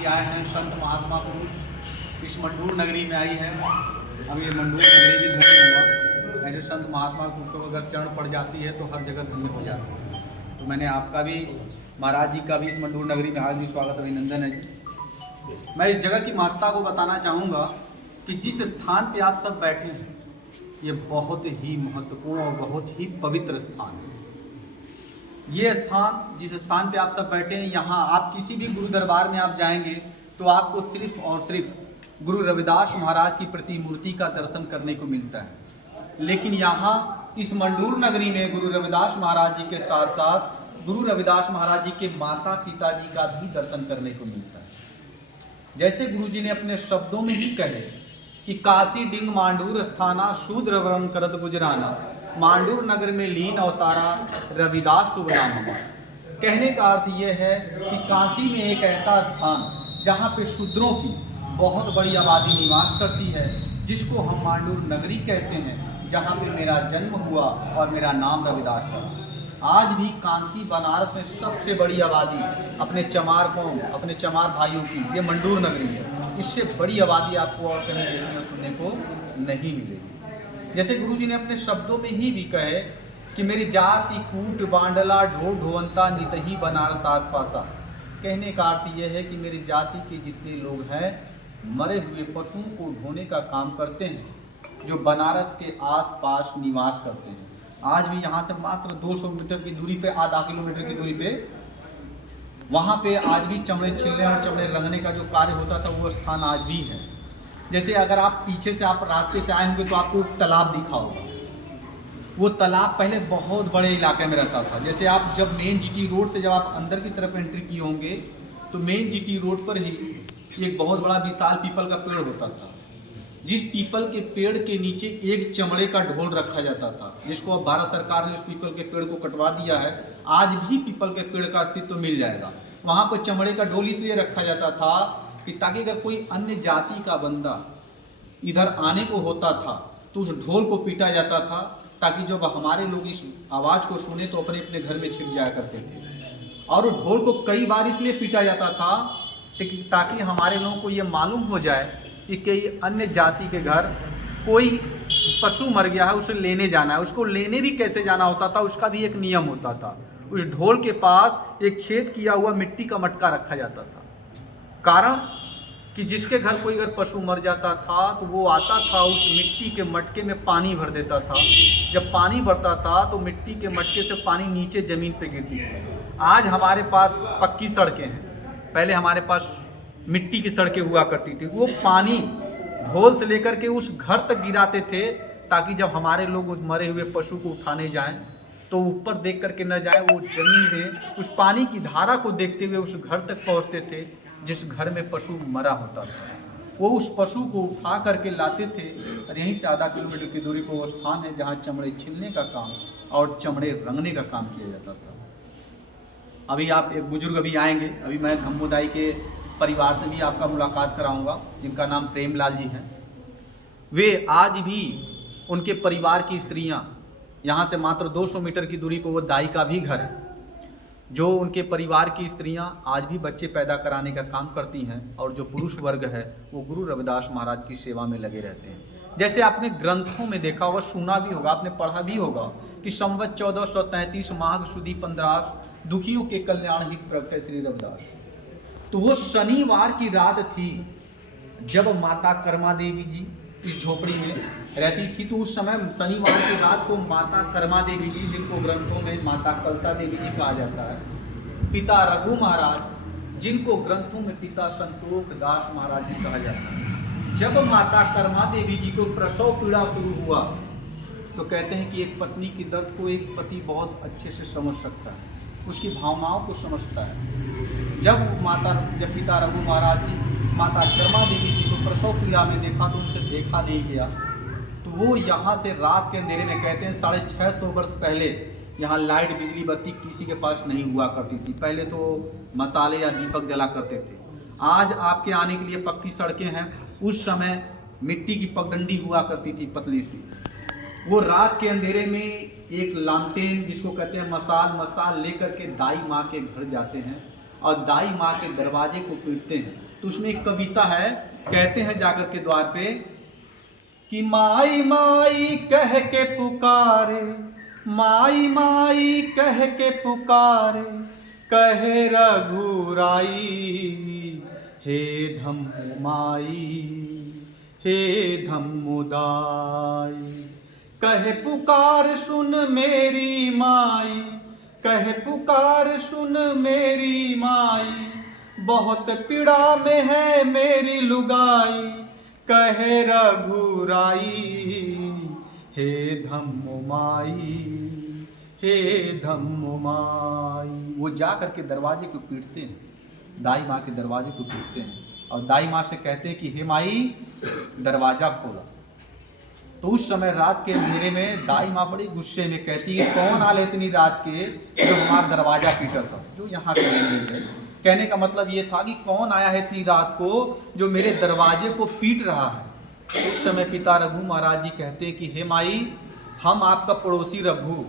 की आए हैं संत महात्मा पुरुष इस मंडूर नगरी में आई है। अब ये मंडूर नगरी भी धन्य हुआ। ऐसे संत महात्मा पुरुषों अगर चरण पड़ जाती है तो हर जगह धन्य हो जाती है। तो मैंने आपका भी, महाराज जी का भी इस मंडूर नगरी में हार्दिक स्वागत अभिनंदन है जी। मैं इस जगह की महत्ता को बताना चाहूँगा कि जिस स्थान पे आप सब बैठे हैं ये बहुत ही महत्वपूर्ण और बहुत ही पवित्र स्थान है। ये स्थान, जिस स्थान पे आप सब बैठे हैं, यहाँ आप किसी भी गुरु दरबार में आप जाएंगे तो आपको सिर्फ और सिर्फ गुरु रविदास महाराज की प्रतिमूर्ति का दर्शन करने को मिलता है। लेकिन यहाँ इस मंडूर नगरी में गुरु रविदास महाराज जी के साथ साथ गुरु रविदास महाराज जी के माता पिताजी का भी दर्शन करने को मिलता है। जैसे गुरु जी ने अपने शब्दों में ही कहे कि काशी डिंग मांडूर स्थाना शूद्र व्रम करत गुजराना, मांडूर नगर में लीन अवतारा रविदास शुभ नाम हमारा। कहने का अर्थ यह है कि काशी में एक ऐसा स्थान जहाँ पे शूद्रों की बहुत बड़ी आबादी निवास करती है, जिसको हम मांडूर नगरी कहते हैं, जहाँ पे मेरा जन्म हुआ और मेरा नाम रविदास था। आज भी काशी बनारस में सबसे बड़ी आबादी अपने चमार कौम, अपने चमार भाइयों की ये मंडूर नगरी है। इससे बड़ी आबादी आपको और कहीं देखने और सुनने को नहीं मिलेगी। जैसे गुरु जी ने अपने शब्दों में ही भी कहे कि मेरी जाति कूट बांडला ढो ढोवंता नितही बनारस आस पासा। कहने का अर्थ यह है कि मेरी जाति के जितने लोग हैं मरे हुए पशुओं को ढोने का काम करते हैं, जो बनारस के आसपास निवास करते हैं। आज भी यहाँ से मात्र 200 मीटर की दूरी पे, आधा किलोमीटर की दूरी पे, वहाँ पे आज भी चमड़े छिलने और चमड़े रंगने का जो कार्य होता था वो स्थान आज भी है। जैसे अगर आप पीछे से आप रास्ते से आए होंगे तो आपको तालाब दिखा होगा। वो तालाब पहले बहुत बड़े इलाके में रहता था। जैसे आप जब मेन जीटी रोड से जब आप अंदर की तरफ एंट्री किए होंगे तो मेन जीटी रोड पर ही एक बहुत बड़ा विशाल पीपल का पेड़ होता था, जिस पीपल के पेड़ के नीचे एक चमड़े का ढोल रखा जाता था, जिसको अब भारत सरकार ने उस पीपल के पेड़ को कटवा दिया है। आज भी पीपल के पेड़ का अस्तित्व मिल जाएगा। वहाँ पर चमड़े का ढोल इसलिए रखा जाता था कि ताकि अगर कोई अन्य जाति का बंदा इधर आने को होता था तो उस ढोल को पीटा जाता था, ताकि जब हमारे लोग इस आवाज़ को सुने तो अपने अपने घर में छिप जाया करते थे। और उस ढोल को कई बार इसलिए पीटा जाता था ताकि हमारे लोगों को ये मालूम हो जाए कि कई अन्य जाति के घर कोई पशु मर गया है, उसे लेने जाना है। उसको लेने भी कैसे जाना होता था, उसका भी एक नियम होता था। उस ढोल के पास एक छेद किया हुआ मिट्टी का मटका रखा जाता था, कारण कि जिसके घर कोई अगर पशु मर जाता था तो वो आता था, उस मिट्टी के मटके में पानी भर देता था। जब पानी भरता था तो मिट्टी के मटके से पानी नीचे ज़मीन पे गिरती थी। आज हमारे पास पक्की सड़कें हैं, पहले हमारे पास मिट्टी की सड़कें हुआ करती थी। वो पानी ढोल से लेकर के उस घर तक गिराते थे, ताकि जब हमारे लोग मरे हुए पशु को उठाने जाएं तो ऊपर देख करके न जाए, वो जमीन में उस पानी की धारा को देखते हुए उस घर तक पहुंचते थे जिस घर में पशु मरा होता था। वो उस पशु को उठा करके लाते थे और यहीं से आधा किलोमीटर की दूरी पर वो स्थान है जहाँ चमड़े छिलने का काम और चमड़े रंगने का काम किया जाता था। अभी आप एक बुजुर्ग अभी आएंगे, अभी मैं धम्मोदाई के परिवार से भी आपका मुलाकात कराऊंगा, जिनका नाम प्रेमलाल जी है। वे आज भी, उनके परिवार की स्त्रियां, यहाँ से मात्र 200 मीटर की दूरी पर वो दाई का भी घर है, जो उनके परिवार की स्त्रियां आज भी बच्चे पैदा कराने का काम करती हैं, और जो पुरुष वर्ग है वो गुरु रविदास महाराज की सेवा में लगे रहते हैं। जैसे आपने ग्रंथों में देखा होगा, सुना भी होगा, आपने पढ़ा भी होगा कि संवत 1433 माघ सुदी 15 दुखियों के कल्याण हित प्रगटे श्री रविदास। तो वो शनिवार की रात थी जब माता कर्मा देवी जी इस झोपड़ी में रहती थी। तो उस समय शनिवार की रात को माता कर्मा देवी जी, जिनको ग्रंथों में माता कलसा देवी जी कहा जाता है, पिता रघु महाराज, जिनको ग्रंथों में पिता संतोष दास महाराज जी कहा जाता है, जब माता कर्मा देवी जी को प्रसव पीड़ा शुरू हुआ तो कहते हैं कि एक पत्नी की दर्द को एक पति बहुत अच्छे से समझ सकता है, उसकी भावनाओं को समझता है। जब पिता रघु महाराज जी माता कर्मा देवी जी को प्रसव पीड़ा में देखा तो उनसे देखा नहीं गया, तो वो यहाँ से रात के अंधेरे में, कहते हैं 650 वर्ष पहले यहाँ लाइट बिजली बत्ती किसी के पास नहीं हुआ करती थी। पहले तो मसाले या दीपक जला करते थे। आज आपके आने के लिए पक्की सड़कें हैं, उस समय मिट्टी की पगडंडी हुआ करती थी पतली सी। वो रात के अंधेरे में एक लालटेन, जिसको कहते हैं मसाल लेकर के दाई माँ के घर जाते हैं और दाई माँ के दरवाजे को पीटते हैं। तो उसमें एक कविता है, कहते हैं जाकर के द्वार पे कि माई माई कह के पुकारे, माई माई कह के पुकारे, कहे रघुराई, हे धम्मो माई, हे धम्मो दाई। कहे पुकार सुन मेरी माई, कहे पुकार सुन मेरी माई, बहुत पीड़ा में है मेरी लुगाई, कहे रघुराई, हे धम्मो माई, हे धम्मो माई। वो जा करके दरवाजे को पीटते हैं, दाई माँ के दरवाजे को पीटते हैं और दाई माँ से कहते हैं कि हे माई दरवाजा खोला। तो उस समय रात के अंधेरे में दाई माँ बड़ी गुस्से में कहती है, कौन आले इतनी रात के जो हमारा दरवाजा पीटा था, जो यहाँ के लोग हैं। कहने का मतलब ये था कि कौन आया है इतनी रात को जो मेरे दरवाजे को पीट रहा है। तो उस समय पिता रघु महाराज जी कहते हैं कि हे माई, हम आपका पड़ोसी रघु,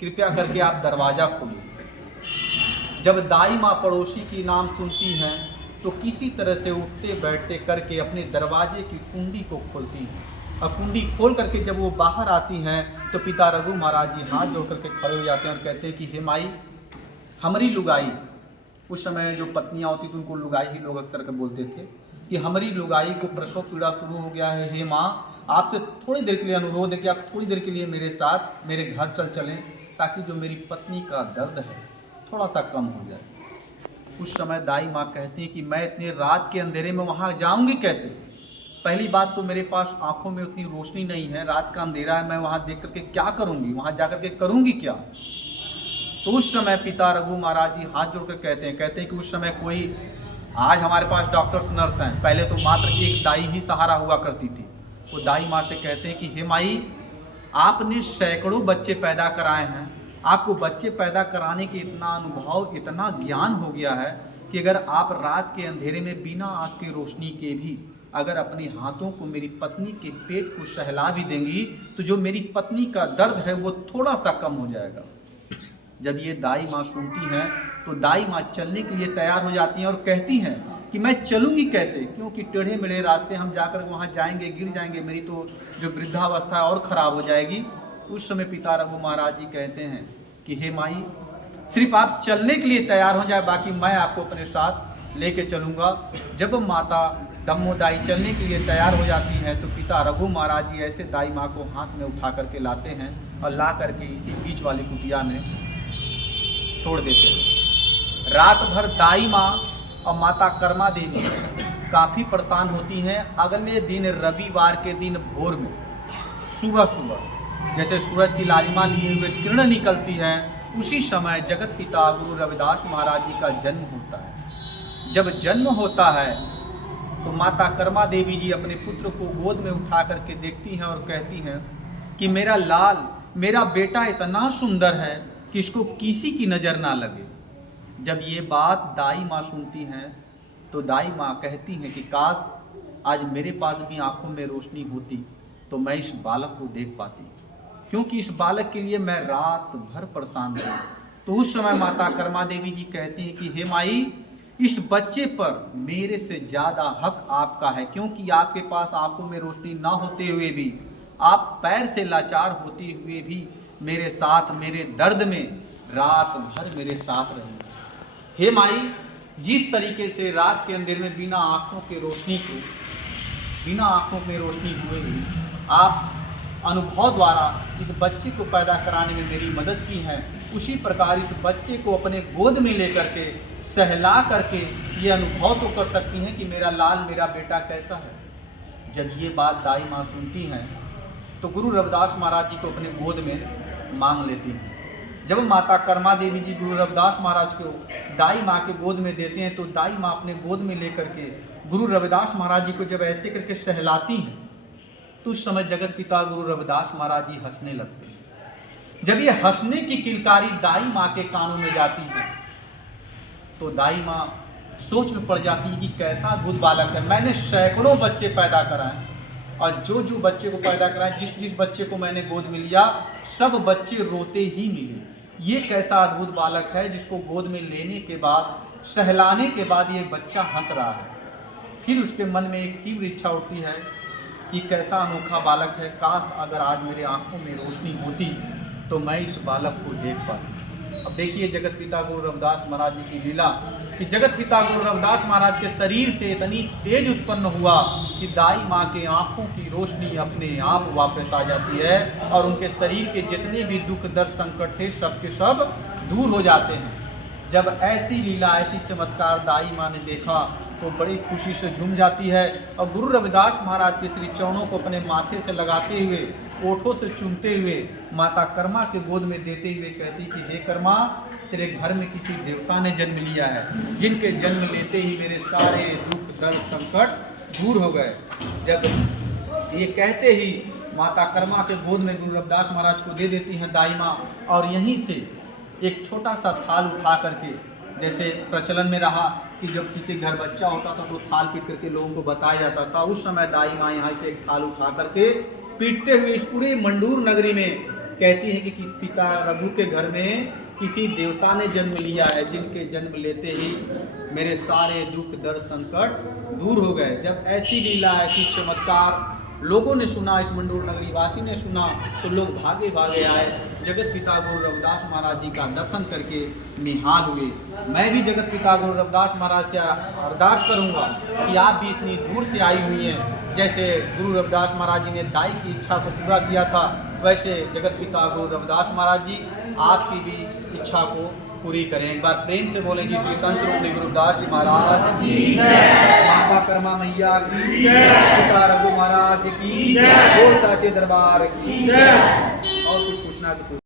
कृपया करके आप दरवाजा खोलो। जब दाई माँ पड़ोसी की नाम सुनती हैं तो किसी तरह से उठते बैठते करके अपने दरवाजे की कुंडी को खोलती हैं और कुंडी खोल करके जब वो बाहर आती हैं तो पिता रघु महाराज जी हाथ जोड़ करके खड़े हो जाते हैं और कहते हैं कि हे माई, हमारी लुगाई, उस समय जो पत्नियां होती थी उनको लुगाई ही लोग अक्सर कर बोलते थे, कि हमारी लुगाई को प्रसव पीड़ा शुरू हो गया है। हे माँ, आपसे थोड़ी देर के लिए अनुरोध है कि आप थोड़ी देर के लिए मेरे साथ मेरे घर चलें, ताकि जो मेरी पत्नी का दर्द है थोड़ा सा कम हो जाए। उस समय दाई माँ कहती है कि मैं इतने रात के अंधेरे में वहाँ जाऊँगी कैसे? पहली बात तो मेरे पास आंखों में उतनी रोशनी नहीं है, रात का अंधेरा है, मैं वहाँ देख करके क्या करूँगी, वहाँ जा करके करूँगी क्या? तो उस समय पिता रघु महाराज जी हाथ जोड़कर कहते हैं कि उस समय कोई, आज हमारे पास डॉक्टर्स नर्स हैं, पहले तो मात्र एक दाई ही सहारा हुआ करती थी। वो दाई माँ से कहते हैं कि हे माई, आपने सैकड़ों बच्चे पैदा कराए हैं, आपको बच्चे पैदा कराने के इतना अनुभव, इतना ज्ञान हो गया है कि अगर आप रात के अंधेरे में बिना आँख की रोशनी के भी अगर अपने हाथों को मेरी पत्नी के पेट को सहला भी देंगी तो जो मेरी पत्नी का दर्द है वो थोड़ा सा कम हो जाएगा। जब ये दाई माँ सुनती हैं तो दाई माँ चलने के लिए तैयार हो जाती हैं और कहती हैं कि मैं चलूँगी कैसे, क्योंकि टेढ़े मेढ़े रास्ते हम जाकर वहाँ जाएंगे, गिर जाएंगे, मेरी तो जो वृद्धावस्था है और ख़राब हो जाएगी। उस समय पिता रघु महाराज जी कहते हैं कि हे माई, सिर्फ आप चलने के लिए तैयार हो जाए, बाकी मैं आपको अपने साथ लेके चलूँगा। जब माता दम्मो दाई चलने के लिए तैयार हो जाती हैं तो पिता रघु महाराज जी ऐसे दाई माँ को हाथ में उठा करके लाते हैं और ला करके इसी बीच वाली कुटिया में छोड़ देते हैं। रात भर दाई माँ और माता कर्मा देवी काफ़ी परेशान होती हैं। अगले दिन रविवार के दिन भोर में सुबह सुबह जैसे सूरज की लालिमा लिए हुए किरण निकलती है, उसी समय जगत पिता गुरु रविदास महाराज जी का जन्म होता है। जब जन्म होता है तो माता कर्मा देवी जी अपने पुत्र को गोद में उठा करके देखती हैं और कहती हैं कि मेरा लाल, मेरा बेटा इतना सुंदर है कि इसको किसी की नज़र ना लगे। जब ये बात दाई माँ सुनती हैं तो दाई माँ कहती हैं कि काश आज मेरे पास भी आंखों में रोशनी होती तो मैं इस बालक को देख पाती, क्योंकि इस बालक के लिए मैं रात भर परेशान हूँ। तो उस समय माता कर्मा देवी जी कहती हैं कि हे माई, इस बच्चे पर मेरे से ज़्यादा हक आपका है, क्योंकि आपके पास आंखों में रोशनी ना होते हुए भी, आप पैर से लाचार होते हुए भी मेरे साथ, मेरे दर्द में रात भर मेरे साथ रहे। हे माई, जिस तरीके से रात के अंधेरे में बिना आँखों के रोशनी को, बिना आँखों में रोशनी हुए भी आप अनुभव द्वारा इस बच्चे को पैदा कराने में मेरी मदद की है, उसी प्रकार इस बच्चे को अपने गोद में लेकर के सहला करके ये अनुभव तो कर सकती हैं कि मेरा लाल, मेरा बेटा कैसा है। जब ये बात दाई माँ सुनती हैं तो गुरु रविदास महाराज जी को अपने गोद में मांग लेती हैं। जब माता कर्मा देवी जी गुरु रविदास महाराज को दाई माँ के गोद में देते हैं तो दाई माँ अपने गोद में लेकर के गुरु रविदास महाराज जी को जब ऐसे करके सहलाती हैं तो उस समय जगत पिता गुरु रविदास महाराज जी हंसने लगते हैं। जब ये हंसने की किलकारी दाई माँ के कानों में जाती है तो दाई माँ सोच में पड़ जाती है कि कैसा अद्भुत बालक है। मैंने सैकड़ों बच्चे पैदा कराए और जो जो बच्चे को पैदा कराए, जिस जिस बच्चे को मैंने गोद में लिया, सब बच्चे रोते ही मिले। ये कैसा अद्भुत बालक है जिसको गोद में लेने के बाद सहलाने के बाद ये बच्चा हंस रहा है। फिर उसके मन में एक तीव्र इच्छा उठती है कि कैसा अनोखा बालक है, काश अगर आज मेरे आंखों में रोशनी होती तो मैं इस बालक को देख पाती। अब देखिए जगत पिता गुरु रविदास महाराज जी की लीला कि जगत पिता गुरु रविदास महाराज के शरीर से इतनी तेज उत्पन्न हुआ कि दाई माँ के आंखों की रोशनी अपने आप वापस आ जाती है और उनके शरीर के जितने भी दुख दर्द संकट थे सब के सब दूर हो जाते हैं। जब ऐसी लीला ऐसी चमत्कार दाई माँ ने देखा तो बड़ी खुशी से झूम जाती है और गुरु रविदास महाराज के श्री चरणों को अपने माथे से लगाते हुए ओठों से चूमते हुए माता कर्मा के गोद में देते हुए कहती कि हे कर्मा, तेरे घर में किसी देवता ने जन्म लिया है, जिनके जन्म लेते ही मेरे सारे दुख दर्द संकट दूर हो गए। जब ये कहते ही माता कर्मा के गोद में गुरु रविदास महाराज को दे देती हैं दाई माँ, और यहीं से एक छोटा सा थाल उठा करके, जैसे प्रचलन में रहा कि जब किसी घर बच्चा होता था तो थाल पीट करके लोगों को बताया जाता था, उस समय दाई माँ यहाँ से एक थाल उठा करके पीटते हुए इस पूरी मंडूर नगरी में कहती है कि किस पिता रघु के घर में किसी देवता ने जन्म लिया है, जिनके जन्म लेते ही मेरे सारे दुख दर्द संकट दूर हो गए। जब ऐसी लीला ऐसी चमत्कार लोगों ने सुना, इस मंडूर नगरी वासी ने सुना, तो लोग भागे भागे आए, जगत पिता गुरु रविदास महाराज जी का दर्शन करके निहाल हुए। मैं भी जगत पिता गुरु रविदास महाराज से अरदास करूंगा कि आप भी इतनी दूर से आई हुई हैं, जैसे गुरु रविदास महाराज जी ने दाई की इच्छा को पूरा किया था, वैसे जगत पिता गुरु रविदास महाराज जी आपकी भी इच्छा को पूरी करें। एक बार प्रेम से बोलेंगे श्री संत रूपी गुरु रविदास जी महाराज की जय, माता कर्मा मैया की जय, पिता रघु महाराज की जय, बोल साचे दरबार की जय। और कुछ पूछना तो